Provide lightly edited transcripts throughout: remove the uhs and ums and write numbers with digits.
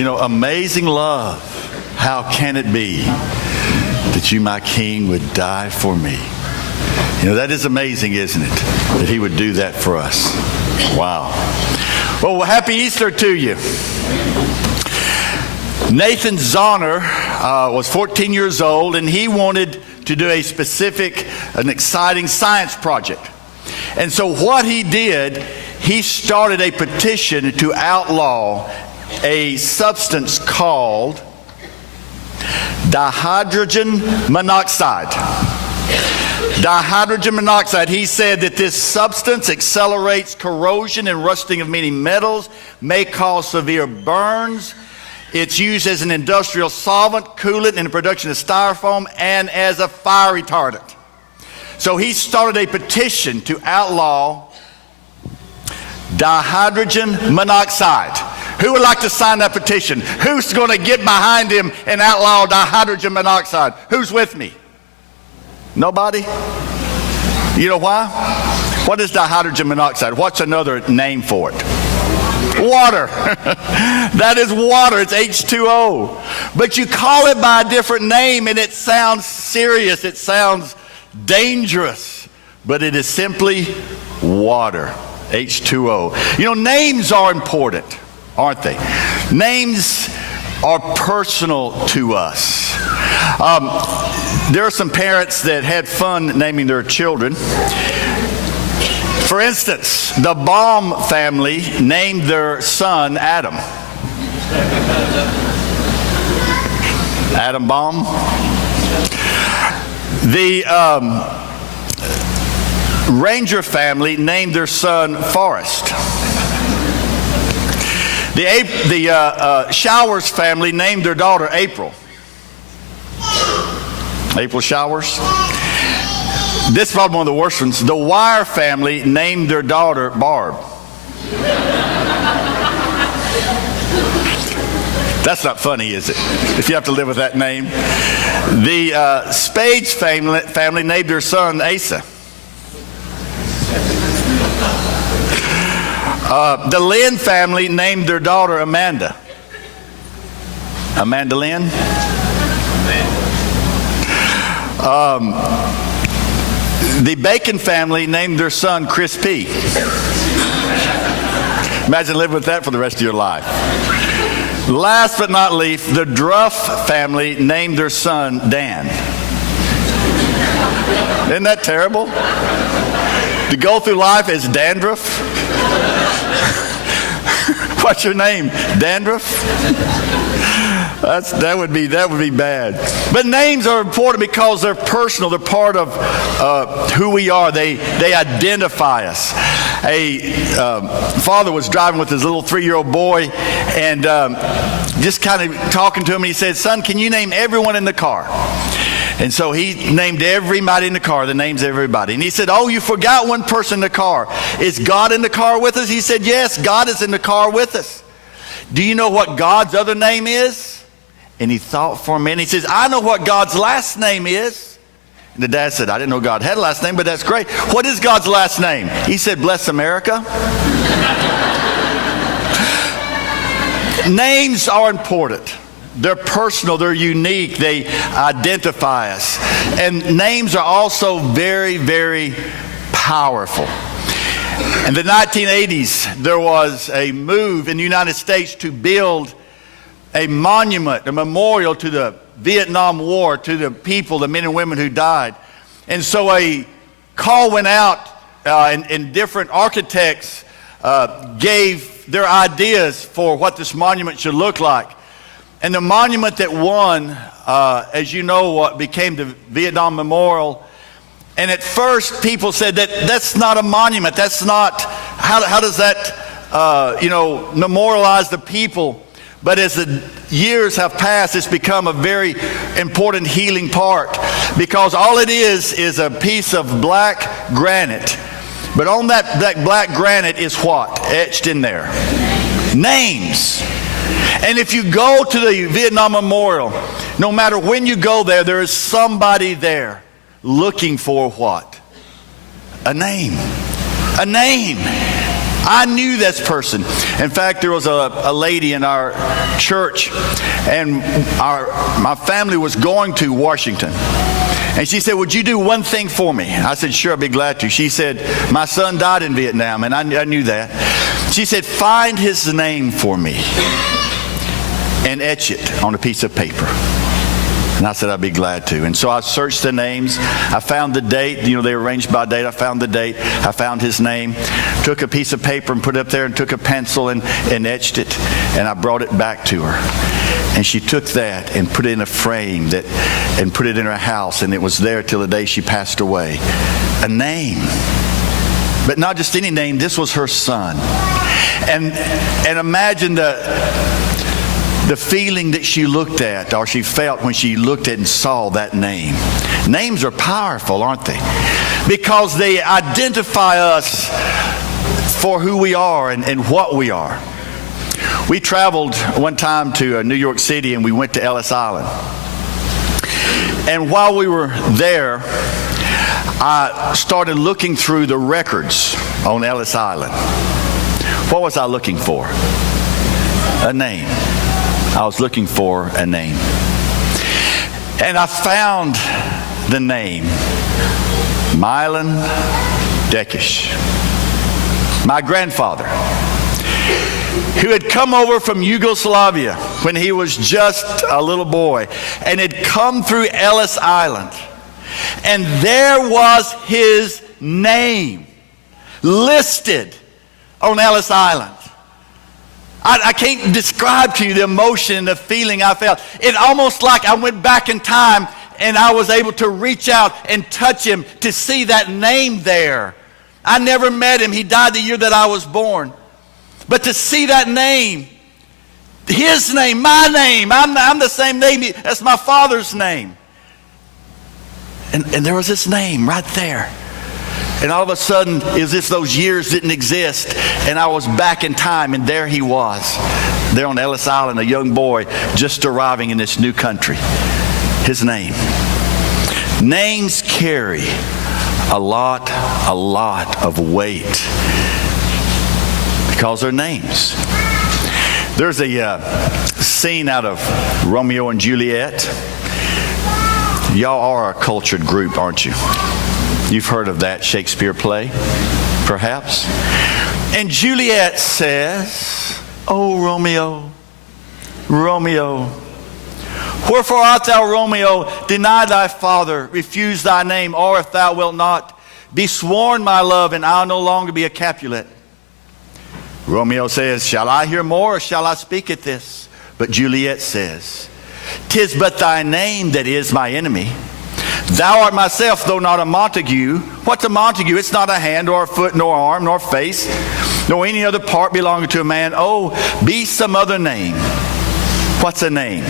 Amazing love. How can it be that you, my King, would die for me? That is amazing, isn't it? That he would do that for us. Wow. Well, happy Easter to you. Nathan Zahner was 14 years old, and he wanted to do an exciting science project. And so what he did, he started a petition to outlaw a substance called dihydrogen monoxide. Dihydrogen monoxide. He said that this substance accelerates corrosion and rusting of many metals, may cause severe burns. It's used as an industrial solvent, coolant in the production of styrofoam, and as a fire retardant. So he started a petition to outlaw dihydrogen monoxide. Who would like to sign that petition? Who's going to get behind him and outlaw dihydrogen monoxide? Who's with me? Nobody? You know why? What is dihydrogen monoxide? What's another name for it? Water. That is water. It's H2O. But you call it by a different name and it sounds serious. It sounds dangerous. But it is simply water. H2O. Names are important, aren't they? Names are personal to us. There are some parents that had fun naming their children. For instance, the Baum family named their son Adam. Adam Baum. The Ranger family named their son Forrest. The Showers family named their daughter April. April Showers. This is probably one of the worst ones. The Wire family named their daughter Barb. That's not funny, is it? If you have to live with that name. The Spades family named their son Asa. The Lynn family named their daughter Amanda. Amanda Lynn. The Bacon family named their son Chris P. Imagine living with that for the rest of your life. Last but not least, the Druff family named their son Dan. Isn't that terrible? To go through life as dandruff? What's your name? Dandruff? That would be bad. But names are important because they're personal. They're part of who we are. They identify us. A father was driving with his little 3-year-old boy and just kind of talking to him. And he said, "Son, can you name everyone in the car?" And so he named everybody in the car, the names of everybody. And he said, "Oh, you forgot one person in the car. Is God in the car with us?" He said, "Yes, God is in the car with us." "Do you know what God's other name is?" And he thought for a minute. He says, "I know what God's last name is." And the dad said, "I didn't know God had a last name, but that's great. What is God's last name?" He said, "Bless America." Names are important. They're personal. They're unique. They identify us. And names are also very, very powerful. In the 1980s, there was a move in the United States to build a monument, a memorial to the Vietnam War, to the people, the men and women who died. And so a call went out and different architects gave their ideas for what this monument should look like. And the monument that won, as you know, what became the Vietnam Memorial. And at first people said that's not a monument. That's not, how does that, memorialize the people? But as the years have passed, it's become a very important healing part because all it is a piece of black granite. But on that black granite is what? Etched in there? Names. And if you go to the Vietnam Memorial, no matter when you go there, there is somebody there looking for what? A name. A name. I knew this person. In fact, there was a lady in our church, and my family was going to Washington. And she said, would you do one thing for me? I said, sure, I'd be glad to. She said, my son died in Vietnam, and I knew that. She said, find his name for me and etch it on a piece of paper. And I said, I'd be glad to. And so I searched the names. I found the date. You know, they were arranged by date. I found the date. I found his name. Took a piece of paper and put it up there and took a pencil and etched it. And I brought it back to her. And she took that and put it in a frame and put it in her house. And it was there till the day she passed away. A name. But not just any name. This was her son. And imagine the feeling that she looked at, or she felt when she looked at and saw that name. Names are powerful, aren't they? Because they identify us for who we are and what we are. We traveled one time to New York City, and we went to Ellis Island. And while we were there, I started looking through the records on Ellis Island. What was I looking for? A name. I was looking for a name. And I found the name Milan Dekich. My grandfather, who had come over from Yugoslavia when he was just a little boy and had come through Ellis Island. And there was his name listed on Ellis Island. I can't describe to you the emotion, the feeling I felt. It almost like I went back in time and I was able to reach out and touch him to see that name there. I never met him. He died the year that I was born. But to see that name, his name, my name, I'm the same name. That's my father's name. And there was this name right there. And all of a sudden, as if those years didn't exist, and I was back in time, and there he was, there on Ellis Island, a young boy just arriving in this new country. His name. Names carry a lot of weight because they're names. There's a scene out of Romeo and Juliet. Y'all are a cultured group, aren't you? You've heard of that Shakespeare play, perhaps. And Juliet says, "Oh, Romeo, Romeo, wherefore art thou, Romeo? Deny thy father, refuse thy name, or if thou wilt not, be sworn my love, and I'll no longer be a Capulet." Romeo says, "Shall I hear more, or shall I speak at this?" But Juliet says, "'Tis but thy name that is my enemy. Thou art myself, though not a Montague." What's a Montague? It's not a hand or a foot, nor arm, nor face, nor any other part belonging to a man. Oh, be some other name. What's a name?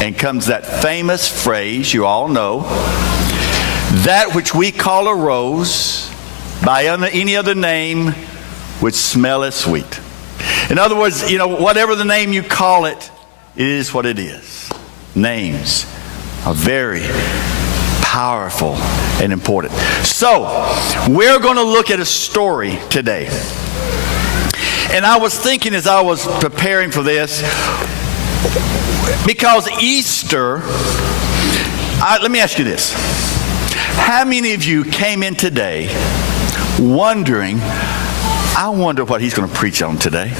And comes that famous phrase you all know, "That which we call a rose, by any other name would smell as sweet." In other words, whatever the name you call it, it is what it is. Names are very powerful and important. So, we're going to look at a story today. And I was thinking as I was preparing for this, because Easter, let me ask you this. How many of you came in today wondering, I wonder what he's going to preach on today?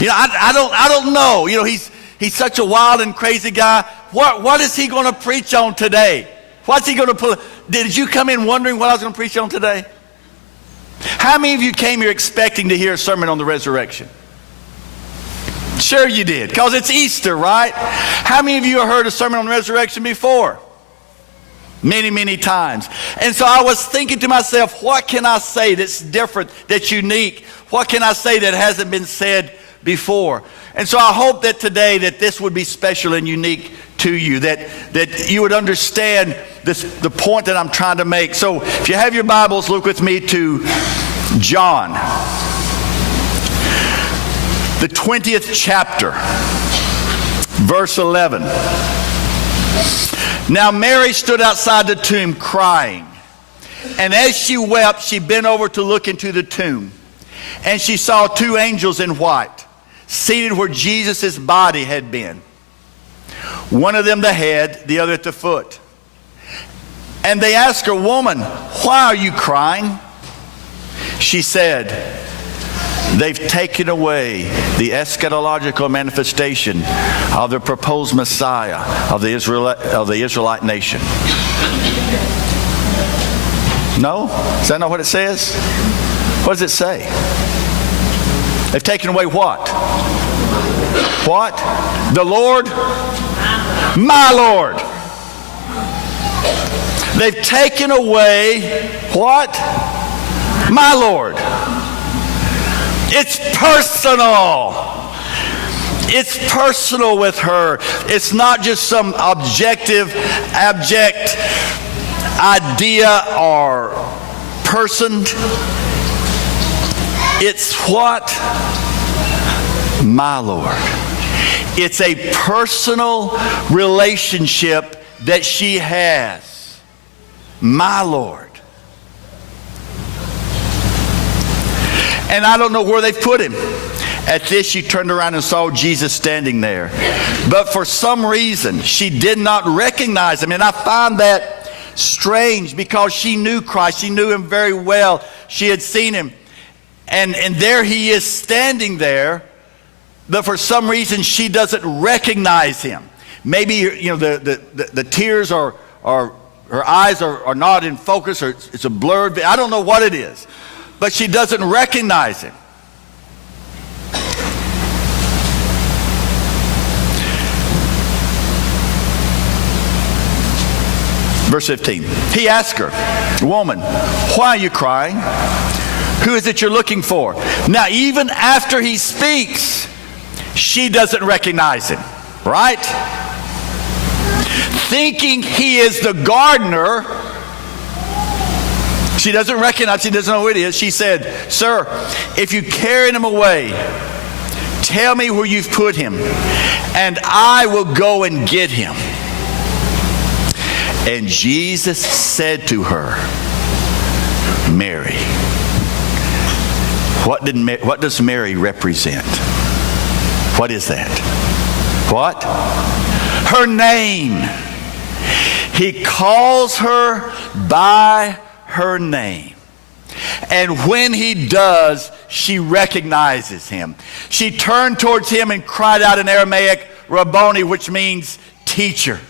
I don't know. He's such a wild and crazy guy. What is he going to preach on today? What's he going to pull? Did you come in wondering what I was going to preach on today? How many of you came here expecting to hear a sermon on the resurrection? Sure you did, because it's Easter, right? How many of you have heard a sermon on the resurrection before? Many, many times. And so I was thinking to myself, what can I say that's different, that's unique? What can I say that hasn't been said before? And so I hope that today that this would be special and unique to you, that you would understand the point that I'm trying to make. So if you have your Bibles, look with me to John, the 20th chapter, verse 11. Now Mary stood outside the tomb crying, and as she wept, she bent over to look into the tomb. And she saw two angels in white, seated where Jesus' body had been. One of them the head, the other at the foot. And they asked her, "Woman, why are you crying?" She said, "They've taken away the eschatological manifestation of the proposed Messiah of the Israelite nation." No? Is that not what it says? What does it say? They've taken away what? What? The Lord? My Lord. They've taken away what? My Lord. It's personal. It's personal with her. It's not just some objective, abject idea or person. It's what? My Lord. It's a personal relationship that she has. My Lord. And I don't know where they put him. At this, she turned around and saw Jesus standing there. But for some reason, she did not recognize him. And I find that strange because she knew Christ. She knew him very well. She had seen him. And there he is standing there. But for some reason, she doesn't recognize him. Maybe, the tears are her eyes are not in focus, or it's a blurred. I don't know what it is. But she doesn't recognize him. Verse 15. He asked her, "Woman, why are you crying? Who is it you're looking for?" Now, even after he speaks, she doesn't recognize him, right? Thinking he is the gardener, she doesn't recognize, she doesn't know who it is. She said, "Sir, if you carried him away, tell me where you've put him, and I will go and get him." And Jesus said to her, "Mary." What does Mary represent? What is that? What? Her name. He calls her by her name. And when he does, she recognizes him. She turned towards him and cried out in Aramaic, "Rabboni," which means teacher.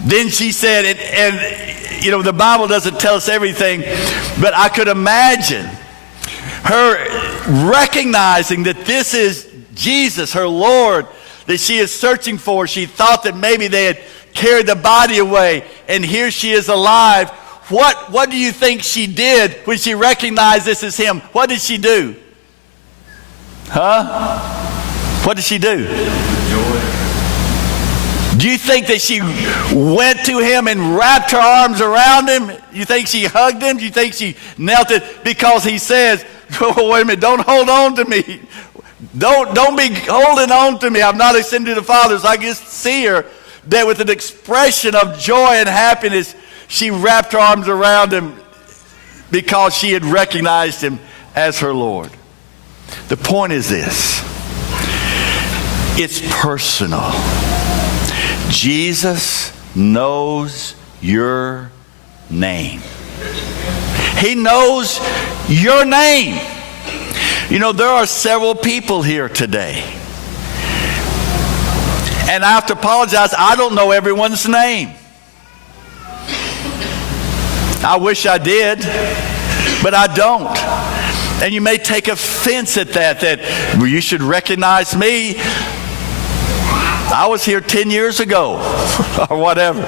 Then she said, and the Bible doesn't tell us everything, but I could imagine her recognizing that this is Jesus, her Lord, that she is searching for. She thought that maybe they had carried the body away, and here she is alive. What do you think she did when she recognized this as him? What did she do? Huh? What did she do? Do you think that she went to him and wrapped her arms around him? You think she hugged him? Do you think she knelt it? Because he says, "Oh, wait a minute, don't hold on to me. Don't be holding on to me. I'm not ascended to the Father." So I just see her that with an expression of joy and happiness, she wrapped her arms around him because she had recognized him as her Lord. The point is this: it's personal. Jesus knows your name. He knows your name. There are several people here today. And I have to apologize, I don't know everyone's name. I wish I did, but I don't. And you may take offense at that well, you should recognize me. I was here 10 years ago, or whatever.